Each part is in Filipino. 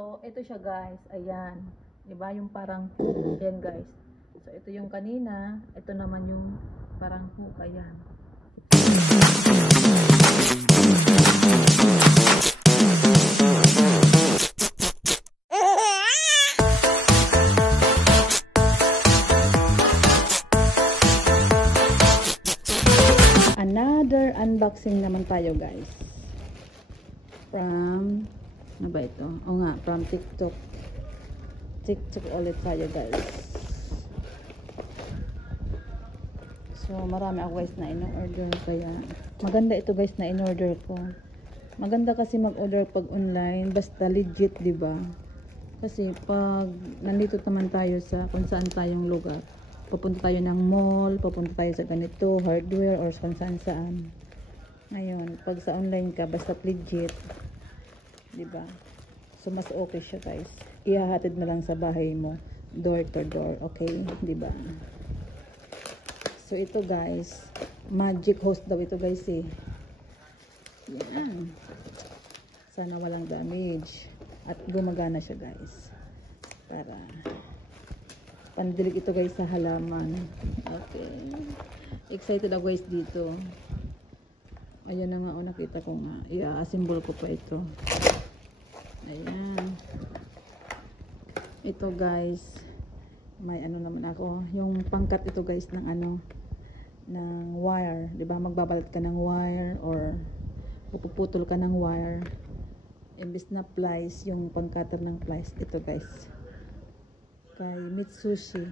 So, ito siya guys. Ayan. Diba? Yung parang, ayan guys. So, ito yung kanina. Ito naman yung parang hook. Ayan. Another unboxing naman tayo guys. From, ano ba ito? O nga, from TikTok. TikTok ulit tayo guys. So, marami ako guys na in-order. Kaya, maganda ito guys na in-order ko. Maganda kasi mag-order pag online. Basta legit, diba? Kasi pag nandito naman tayo sa kung saan tayong lugar. Pupunta tayo ng mall, pupunta tayo sa ganito, hardware, or kung saan. Ngayon, pag sa online ka, basta legit. Diba? So, mas okay siya guys. Ihahatid na lang sa bahay mo. Door to door. Okay? Diba? So, ito guys. Magic host daw ito guys eh. Yan. Sana walang damage. At gumagana siya guys. Para pandilig ito guys sa halaman. Okay. Excited ako guys dito. Ayan na nga. O, nakita ko nga. I-assemble ko pa ito. Ayan. Ito guys. May ano naman ako. Yung pangkat ito guys ng ano. Ng wire. Diba? Magbabalat ka ng wire. Or puputol ka ng wire. Imbis na plies. Yung pangcutter ng plies. Ito guys. Kay Mitsushi.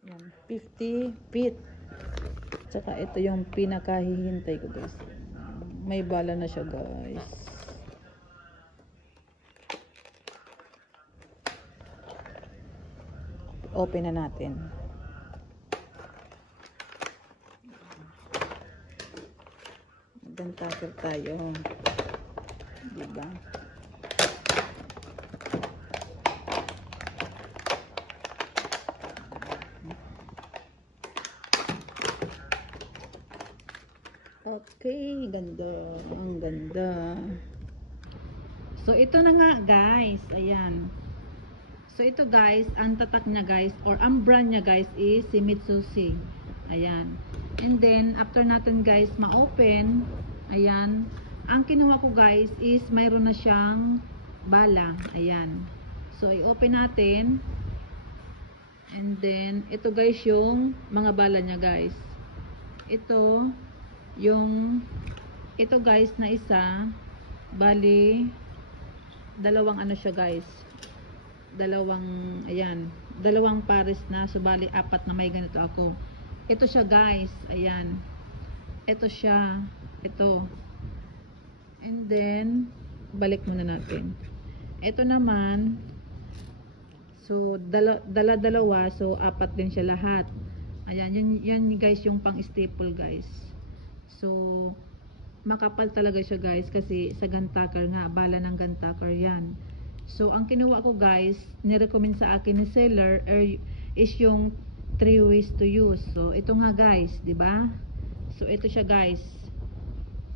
Yan, 50 feet. Tsaka ito yung pinakahihintay ko guys. May bala na siya guys. Open na natin. Magdantakil tayo. Diba? Okay, ganda. Ang ganda. So, ito na nga guys. Ayan. So, ito guys, ang tatak niya guys, or ang brand niya guys is si Mitsushi. Ayan. And then, after natin guys ma-open, ayan. Ang kinuha ko guys is mayroon na siyang bala. Ayan. So, i-open natin. And then, ito guys yung mga bala niya guys. Ito, ito guys na isa, bali, dalawang ano siya guys. Dalawang pares na, so bali apat na may ganito ako. Ito siya guys, ayan. Ito siya, ito. And then, balik muna natin. Ito naman, so dalawa, so apat din siya lahat. Ayan, yan guys yung pang staple guys. So, makapal talaga siya guys kasi sa guntucker nga, bala ng guntucker yan. So, ang kinuha ko guys, nirecommend sa akin ni seller is yung 3 ways to use. So, ito nga guys, di ba? So, ito siya guys.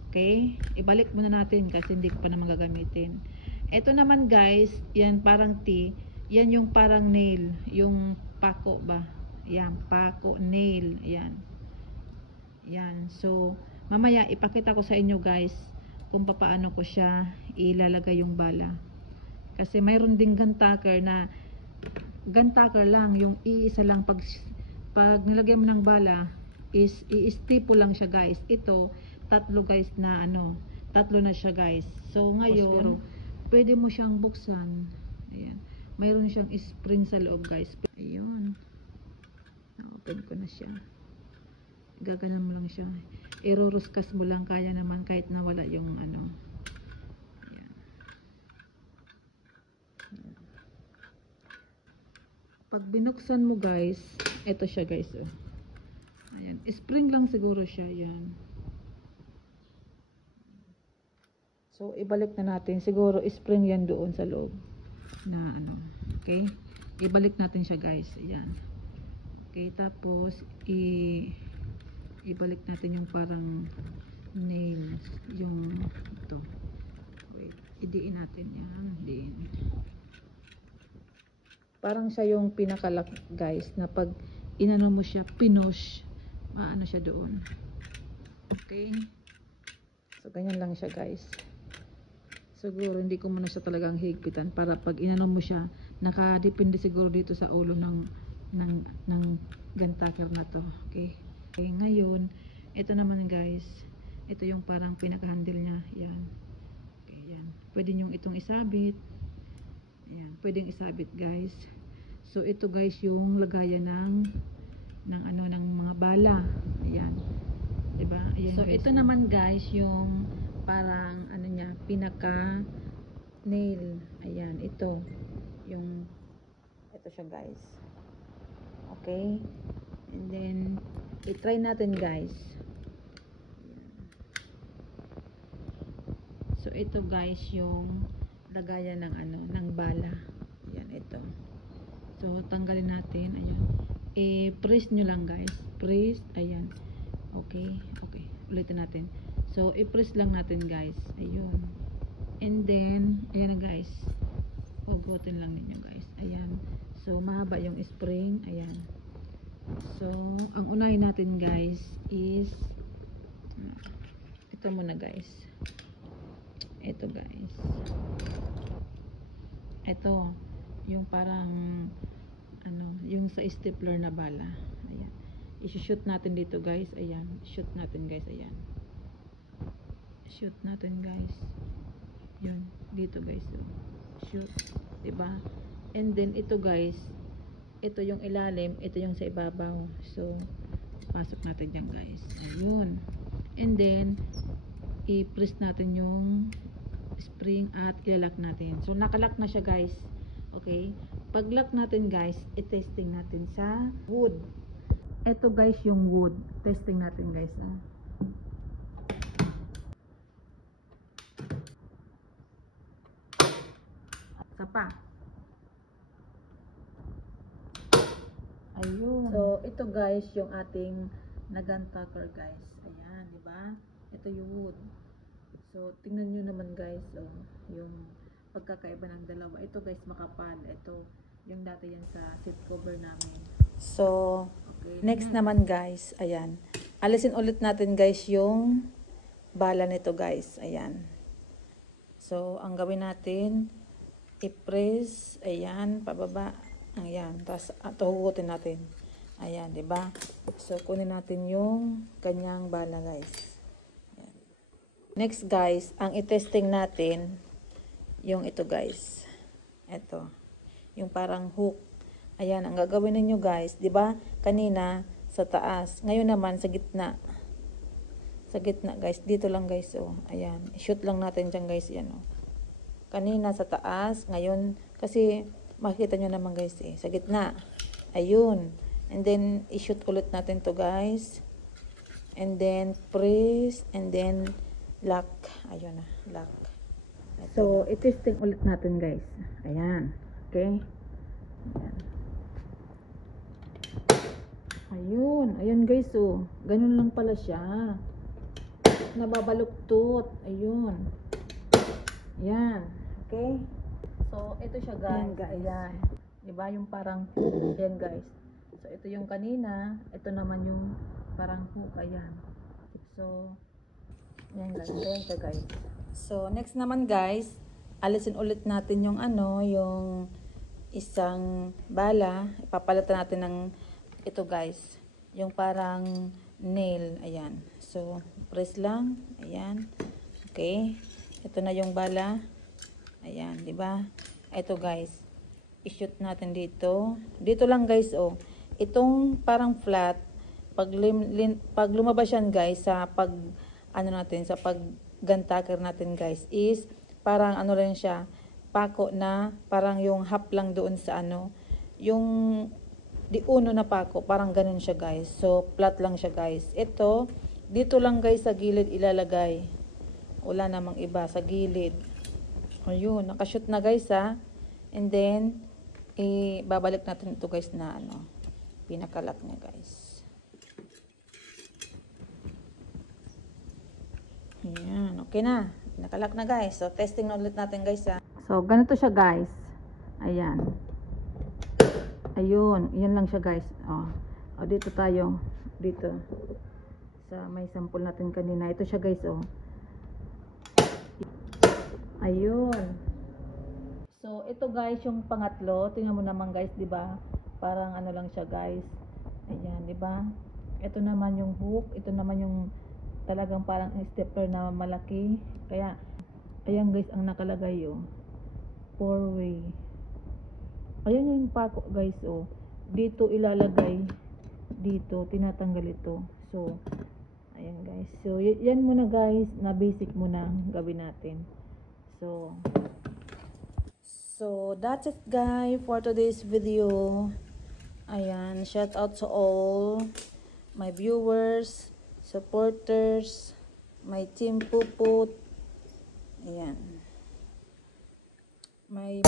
Okay? Ibalik muna natin kasi hindi ko pa naman gagamitin. Ito naman guys, yan parang T. Yan yung parang nail. Yung pako ba? Yan, pako, nail. Yan. Yan. So, mamaya ipakita ko sa inyo guys kung paano ko siya ilalagay yung bala. Kasi mayroon ding guntucker na guntucker lang, yung iisa lang pag nilagay mo ng bala is i-staple lang siya guys. Ito, tatlo guys na ano, tatlo na siya guys. So ngayon, pwede mo siyang buksan. Ayan. Mayroon siyang spring sa loob guys. Ayun. Na-open ko na siya. Gaganan mo lang siya. Iruruskas mo lang, kaya naman kahit nawala yung ano. Ayan. Pag binuksan mo guys, ito siya guys. Oh. Ayan. Spring lang siguro siya. Ayan. So So, ibalik na natin. Siguro, spring yan doon sa loob. Na ano. Okay? Ibalik natin siya, guys. Ayan. Okay, tapos, ibalik natin yung parang nails. Yung, ito. Wait. Idiin natin yan. Idiin. Parang siya yung pinakalock, guys, na pag inano mo siya, pinush, maano siya doon. Okay? So, ganyan lang siya, guys. Siguro, hindi ko muna siya talagang higpitan para pag inano mo siya, nakadepende siguro dito sa ulo ng gantaker na to. Okay? Okay, ngayon, ito naman, guys, ito yung parang pinaka-handle niya. Yan. Okay, yan. Pwede nyo itong isabit. Ayan, pwedeng isabit, guys. So, ito, guys, yung lagayan ng mga bala. Ayan. Diba? Ayan, so, guys. Ito naman, guys, yung parang, ano niya, pinaka nail. Ayan, ito. Ito siya, guys. Okay? And then, i-try natin, guys. Ayan. So, ito, guys, yung lagayan ng bala. Ayan, ito. So, tanggalin natin. Ayan. I-press nyo lang, guys. Press. Ayan. Okay. Okay. Ulitin natin. So, i-press lang natin, guys. Ayun. And then, ayan, guys. Hugutin lang ninyo, guys. Ayan. So, mahaba yung spring. Ayan. So, ang unahin natin, guys, is ito muna, guys. Ito, guys. Ito, yung parang yung sa stapler na bala. Ayan. I-shoot natin dito, guys. Ayan. Shoot natin, guys. Ayan. Shoot natin, guys. Yun. Dito, guys. So, shoot. Diba? And then, ito, guys. Ito yung ilalim. Ito yung sa ibabaw. So, pasok natin dyan, guys. Ayun. And then, i-press natin yung spring at ilalak natin. So, nakalock na siya, guys. Okay? Pag lock natin, guys, i-testing natin sa wood. Ito, guys, yung wood. Testing natin, guys. Isa pa. Ayun. So, ito, guys, yung ating nagantaker, guys. Ayan, di ba? Ito yung wood. So, tingnan nyo naman, guys, yung pagkakaiba ng dalawa. Ito, guys, makapal. Ito, yung dati yan sa seat cover namin. So, okay, next naman, guys, ayan. Alisin ulit natin, guys, yung bala nito, guys. Ayan. So, ang gawin natin, i-press, ayan, pababa. Ayan, tapos hugutin natin. Ayan, 'di ba? So, kunin natin yung kanyang bala, guys. Ayan. Next, guys, ang i-testing natin yung ito, guys. Ito. Yung parang hook. Ayan, ang gagawin niyo, guys, 'di ba? Kanina sa taas. Ngayon naman sa gitna. Sa gitna, guys. Dito lang, guys, oh. Ayan. I-shoot lang natin diyan, guys, 'yan, oh. Kanina sa taas, ngayon kasi makikita nyo naman, guys, sa gitna. Ayun. And then, i-shoot ulit natin to, guys. And then, press. And then, lock. Ayun na, lock. So, i-testing ulit natin, guys. Ayan. Okay? Ayan. Ayun. Ayun, guys, oh. Ganun lang pala siya. Nababaluktot. Ayun. Ayan. Okay? So, ito siya, guys. Ayan. Diba? Yung parang, ayan, guys. So, ito yung kanina. Ito naman yung parang hook. Ayan. So, ayan, guys. Ayan siya, guys. So, next naman, guys, alisin ulit natin yung yung isang bala. Ipapalitan natin ng ito, guys. Yung parang nail. Ayan. So, press lang. Ayan. Okay. Ito na yung bala. Ayan, di ba? Ito, guys. I-shoot natin dito. Dito lang, guys, oh. Itong parang flat, pag lumabas yan, guys, sa sa pag-gantaker natin, guys, is parang rin siya, pako na, parang yung half lang doon sa yung di uno na pako, parang ganun siya, guys. So, flat lang siya, guys. Ito, dito lang, guys, sa gilid ilalagay. Wala namang iba sa gilid. Ayun, nakashoot na guys ha. And then, babalik natin ito guys na pinakalock niya guys. Ayan, okay na. Pinakalock na guys. So, testing na ulit natin guys ha. So, ganito siya guys. Ayan. Ayun, yan lang siya guys. O, dito tayo. Dito. Sa may sample natin kanina. Ito siya guys Ayun. So, ito guys yung pangatlo. Tingnan mo naman guys, 'di ba? Parang lang siya guys. Ayan, 'di ba? Ito naman yung hook, ito naman yung talagang parang stepper na malaki. Kaya ayan guys ang nakalagay 4-way. Ayan yung pako guys Dito ilalagay, dito tinatanggal ito. So, ayan guys. So, yan muna guys, na basic muna gawin natin. So that's it guys for today's video. Ayan, shout out to all my viewers, supporters, my team Puput. Ayan. My